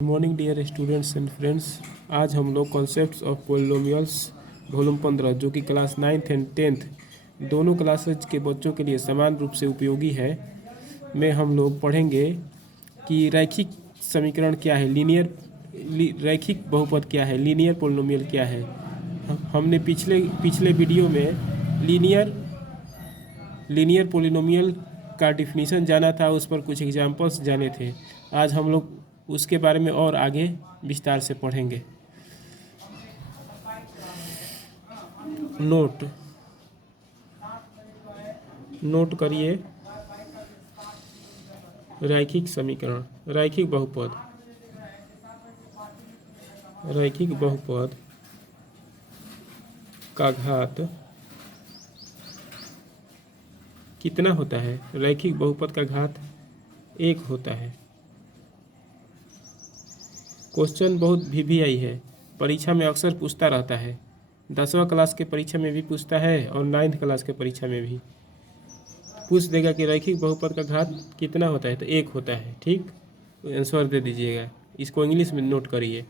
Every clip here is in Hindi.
Good morning dear students and friends. आज हम लोग कॉन्सेप्ट्स ऑफ पोलिनोमियल्स वॉल्यूम 15 जो कि क्लास 9th एंड 10th दोनों क्लासेज के बच्चों के लिए समान रूप से उपयोगी है में हम लोग पढ़ेंगे कि रैखिक समीकरण क्या है, रैखिक बहुपद क्या है, लीनियर पोलिनोमियल क्या है। हमने पिछले वीडियो में लीनियर पोलिनोमियल का डिफिनीशन जाना था, उस पर कुछ एग्जांपल्स जाने थे। आज हम लोग उसके बारे में और आगे विस्तार से पढ़ेंगे। नोट करिए, रैखिक समीकरण, रैखिक बहुपद का घात कितना होता है। रैखिक बहुपद का घात 1 होता है। क्वेश्चन बहुत वीवीआई है, परीक्षा में अक्सर पूछता रहता है। 10वां क्लास के परीक्षा में भी पूछता है और 9th क्लास के परीक्षा में भी पूछ देगा कि रैखिक बहुपद का घात कितना होता है, तो 1 होता है। ठीक, आंसर दे दीजिएगा। इसको इंग्लिश में नोट करिए।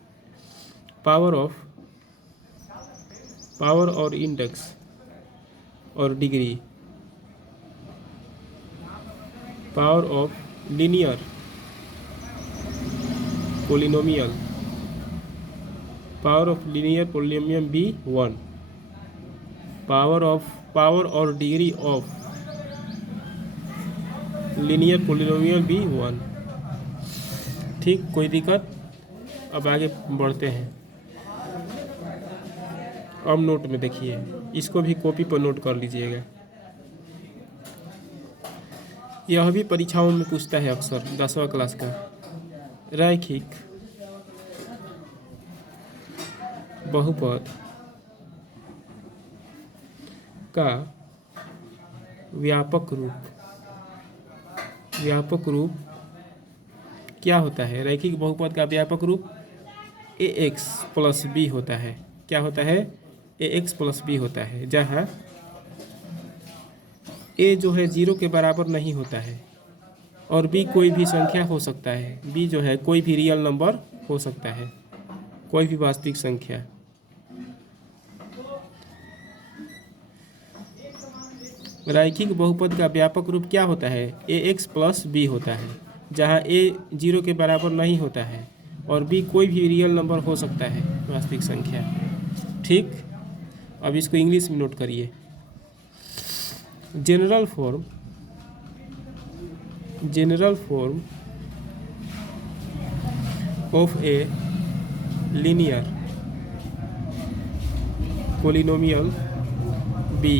पावर और इंडेक्स और degree, power of linear polynomial, power of linear polynomial be 1, power और degree of linear polynomial be 1। ठीक, कोई दिक्कत? अब आगे बढ़ते हैं। अब नोट में देखिए, इसको भी कॉपी पर नोट कर लीजिएगा। यह भी परीक्षाओं में पूछता है अक्सर 10वां क्लास का। रैखिक बहुपद का व्यापक रूप क्या होता है। रैखिक बहुपद का व्यापक रूप ax प्लस बी होता है। क्या होता है? ax प्लस बी होता है, जहाँ a जो है 0 के बराबर नहीं होता है और b कोई भी संख्या हो सकता है। b जो है कोई भी रियल नंबर हो सकता है, कोई भी वास्तविक संख्या। रैखिक बहुपद का व्यापक रूप क्या होता है? ax प्लस बी होता है, जहाँ a 0 के बराबर नहीं होता है और b कोई भी रियल नंबर हो सकता है, वास्तविक संख्या। ठीक, अब इसको इंग्लिश में नोट करिए। General form of a linear polynomial b,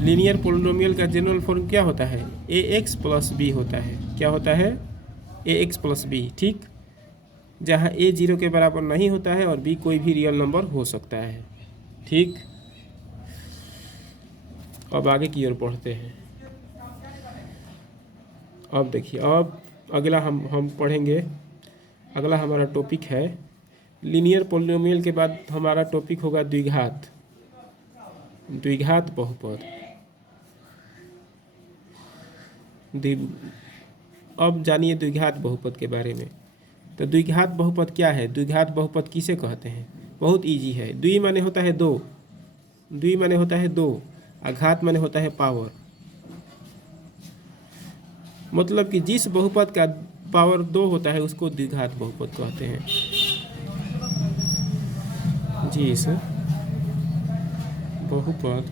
linear polynomial का जनरल फॉर्म क्या होता है? ax प्लस बी होता है। क्या होता है? ax plus b. ठीक, जहाँ a 0 के बराबर नहीं होता है और b कोई भी रियल नंबर हो सकता है। ठीक, अब आगे की ओर बढ़ते हैं। अब देखिए, अब अगला हम पढ़ेंगे। अगला हमारा टॉपिक है लीनियर पोलिनोमियल के बाद हमारा टॉपिक होगा द्विघात बहुपद। अब जानिए द्विघात बहुपद के बारे में। तो द्विघात बहुपद क्या है? द्विघात बहुपद किसे कहते हैं? बहुत इजी है। द्वि माने होता है दो, और घात माने होता है पावर। मतलब कि जिस बहुपद का पावर 2 होता है उसको द्विघात बहुपद कहते हैं। जिस बहुपद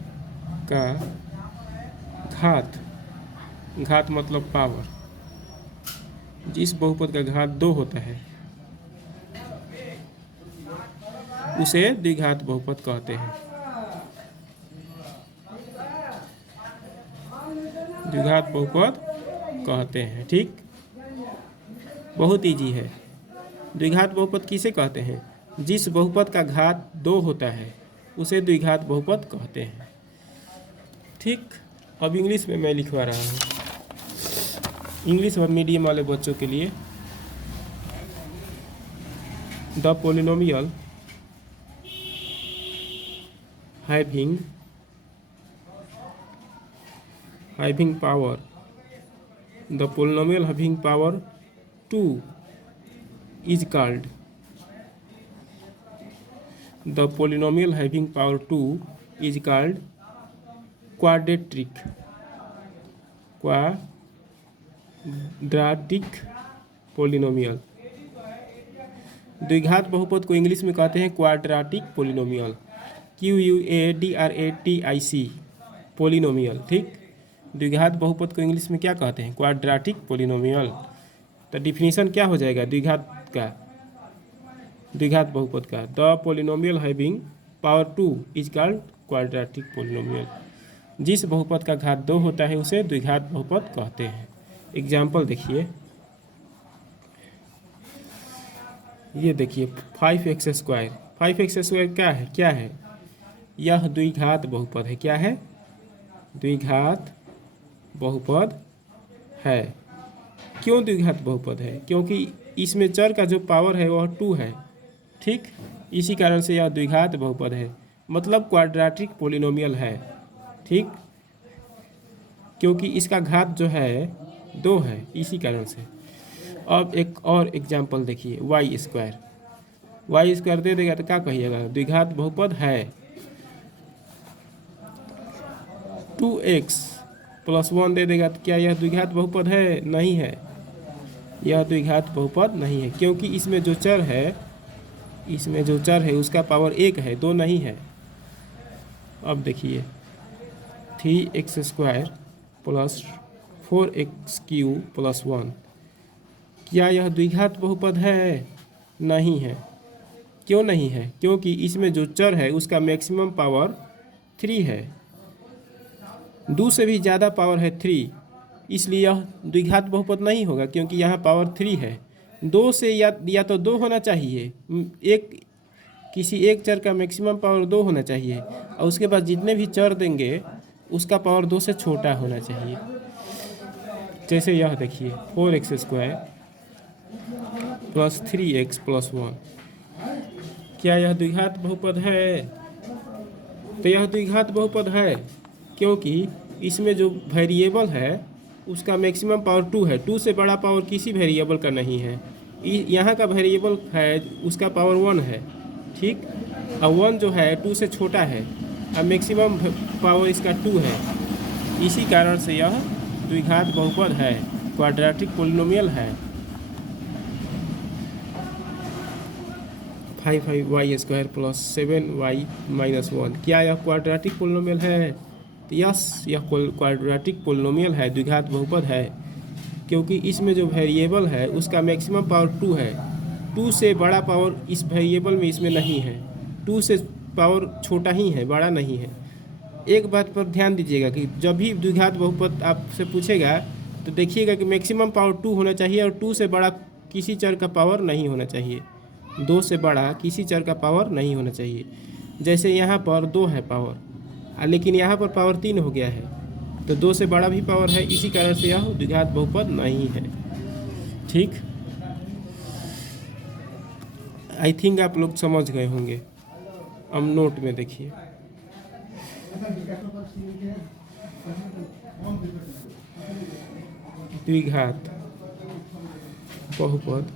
का घात मतलब पावर, जिस बहुपद का घात 2 होता है उसे द्विघात बहुपद कहते हैं। द्विघात बहुपद कहते हैं। ठीक, बहुत इजी है। द्विघात बहुपद किसे कहते हैं? जिस बहुपद का घात 2 होता है उसे द्विघात बहुपद कहते हैं। ठीक, अब इंग्लिश में मैं लिखवा रहा हूँ, इंग्लिश और मीडियम वाले बच्चों के लिए। The polynomial having power, the polynomial having power 2 is called the polynomial having power 2 is called quadratic polynomial. द्विघात बहुपद को इंग्लिश में कहते हैं क्वाड्रेटिक पोलिनोमियल, QUADRATIC पोलिनोमियल। ठीक, द्विघात बहुपद को इंग्लिश में क्या कहते हैं? Quadratic polynomial. तो डिफिनीशन क्या हो जाएगा द्विघात बहुपद का? The polynomial having power 2 is called quadratic polynomial. जिस बहुपद का घात 2 होता है उसे द्विघात बहुपद कहते हैं। एग्जाम्पल देखिए, ये देखिए 5x²। 5x² क्या है? यह द्विघात बहुपद है। क्या है? द्विघात बहुपद है। क्यों द्विघात बहुपद है? क्योंकि इसमें चर का जो पावर है वह 2 है। ठीक, इसी कारण से यह द्विघात बहुपद है, मतलब क्वाड्रेटिक पोलिनोमियल है। ठीक, क्योंकि इसका घात जो है 2 है, इसी कारण से। अब एक और एग्जाम्पल देखिए, y² दे देगा तो क्या कहिएगा? द्विघात बहुपद है। 2x+1 दे देगा तो क्या यह द्विघात बहुपद है? नहीं है, यह द्विघात बहुपद नहीं है, क्योंकि इसमें जो चर है उसका पावर 1 है, 2 नहीं है। अब देखिए 3x² + 4x³ + 1, क्या यह द्विघात बहुपद है? नहीं है। क्यों नहीं है? क्योंकि इसमें जो चर है उसका मैक्सिमम पावर 3 है, 2 से भी ज़्यादा पावर है 3, इसलिए यह द्विघात बहुपद नहीं होगा, क्योंकि यहाँ पावर 3 है। 2 से या तो 2 होना चाहिए, किसी एक चर का मैक्सिमम पावर 2 होना चाहिए, और उसके बाद जितने भी चर देंगे उसका पावर 2 से छोटा होना चाहिए। जैसे यह देखिए 4x² + 3x + 1, क्या यह द्विघात बहुपद है? तो यह द्विघात बहुपद है, क्योंकि इसमें जो वेरिएबल है उसका मैक्सिमम पावर 2 है, 2 से बड़ा पावर किसी वेरिएबल का नहीं है। यहाँ का वेरिएबल है उसका पावर 1 है। ठीक, और 1 जो है 2 से छोटा है, और मैक्सिमम पावर इसका 2 है, इसी कारण से यह द्विघात बहुपद है, क्वाड्रेटिक पोलिनोमियल है। 5y² + 7y - 1, क्या यह क्वाड्रेटिक पोलिनोमियल है? तो यस, यह क्वाड्रेटिक पोलिनोमियल है, द्विघात बहुपद है, क्योंकि इसमें जो वेरिएबल है उसका मैक्सिमम पावर 2 है, 2 से बड़ा पावर इस वेरिएबल में इसमें नहीं है, 2 से पावर छोटा ही है, बड़ा नहीं है। एक बात पर ध्यान दीजिएगा कि जब भी द्विघात बहुपद आपसे पूछेगा तो देखिएगा कि मैक्सिमम पावर 2 होना चाहिए, और 2 से बड़ा किसी चर का पावर नहीं होना चाहिए, 2 से बड़ा किसी चर का पावर नहीं होना चाहिए। जैसे यहाँ पर 2 है पावर, लेकिन यहाँ पर पावर 3 हो गया है, तो 2 से बड़ा भी पावर है, इसी कारण से यह द्विघात बहुपद नहीं है। ठीक, आई थिंक आप लोग समझ गए होंगे। अब नोट में देखिए, द्विघात बहुपद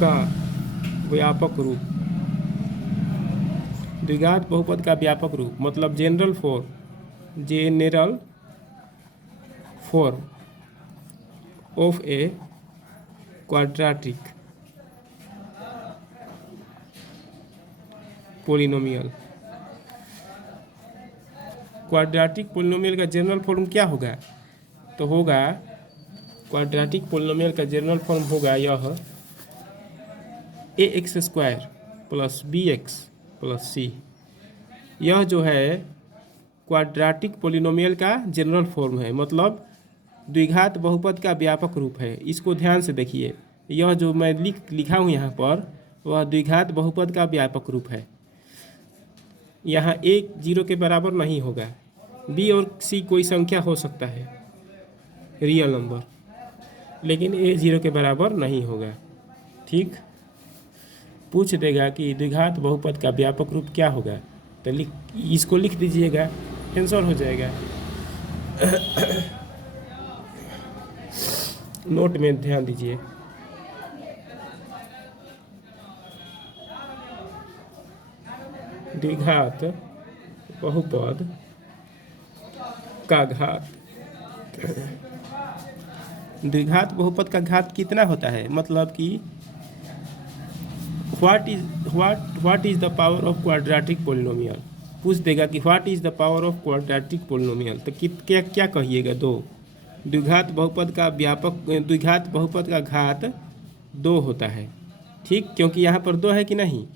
का व्यापक रूप, द्विघात बहुपद का व्यापक रूप मतलब general form of a quadratic polynomial. Quadratic polynomial का जनरल फॉर्म क्या होगा? तो होगा, क्वाड्रेटिक पोलिनोमियल का जनरल फॉर्म होगा यह ax² + bx + c। यह जो है क्वाड्रेटिक पोलिनोमियल का जनरल फॉर्म है, मतलब द्विघात बहुपद का व्यापक रूप है। इसको ध्यान से देखिए, यह जो मैं लिखा हूँ यहाँ पर वह द्विघात बहुपद का व्यापक रूप है। यहाँ a 0 के बराबर नहीं होगा, b और c कोई संख्या हो सकता है, रियल नंबर, लेकिन a 0 के बराबर नहीं होगा। ठीक, पूछ देगा कि द्विघात बहुपद का व्यापक रूप क्या होगा, तो इसको लिख दीजिएगा, आंसर हो जाएगा। नोट में ध्यान दीजिए। द्विघात बहुपद का घात, द्विघात बहुपद का घात कितना होता है, मतलब कि what is the power of quadratic polynomial. पूछ देगा कि what is the power of quadratic polynomial, तो क्या क्या कहिएगा, 2। द्विघात बहुपद का द्विघात बहुपद का घात 2 होता है, ठीक, क्योंकि यहाँ पर 2 है कि नहीं,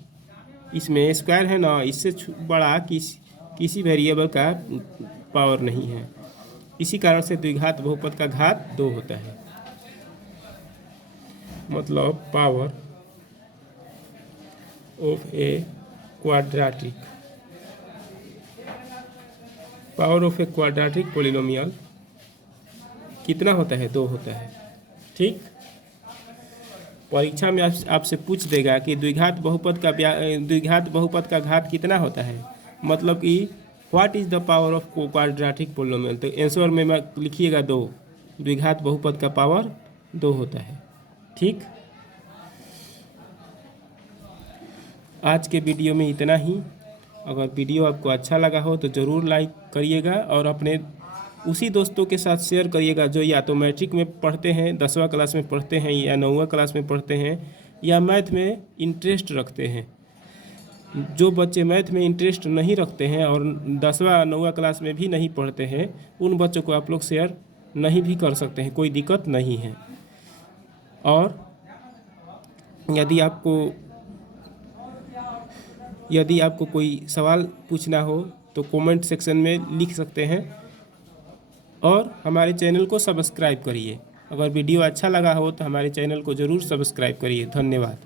इसमें स्क्वायर है ना, इससे बड़ा किसी वेरिएबल का पावर नहीं है, इसी कारण से द्विघात बहुपद का घात 2 होता है। मतलब power of a quadratic polynomial कितना होता है, 2 होता है, ठीक। परीक्षा में आपसे पूछ देगा कि द्विघात बहुपद का घात कितना होता है, मतलब कि what is the power of quadratic polynomial, तो आंसर में लिखिएगा 2, द्विघात बहुपद का पावर 2 होता है, ठीक। आज के वीडियो में इतना ही। अगर वीडियो आपको अच्छा लगा हो तो ज़रूर लाइक करिएगा और अपने उसी दोस्तों के साथ शेयर करिएगा जो या तो मैट्रिक में पढ़ते हैं, 10वां क्लास में पढ़ते हैं, या 9वां क्लास में पढ़ते हैं, या मैथ में इंटरेस्ट रखते हैं। जो बच्चे मैथ में इंटरेस्ट नहीं रखते हैं और 10वां 9वां क्लास में भी नहीं पढ़ते हैं, उन बच्चों को आप लोग शेयर नहीं भी कर सकते हैं, कोई दिक्कत नहीं है। और यदि आपको कोई सवाल पूछना हो तो कमेंट सेक्शन में लिख सकते हैं और हमारे चैनल को सब्सक्राइब करिए। अगर वीडियो अच्छा लगा हो तो हमारे चैनल को ज़रूर सब्सक्राइब करिए। धन्यवाद।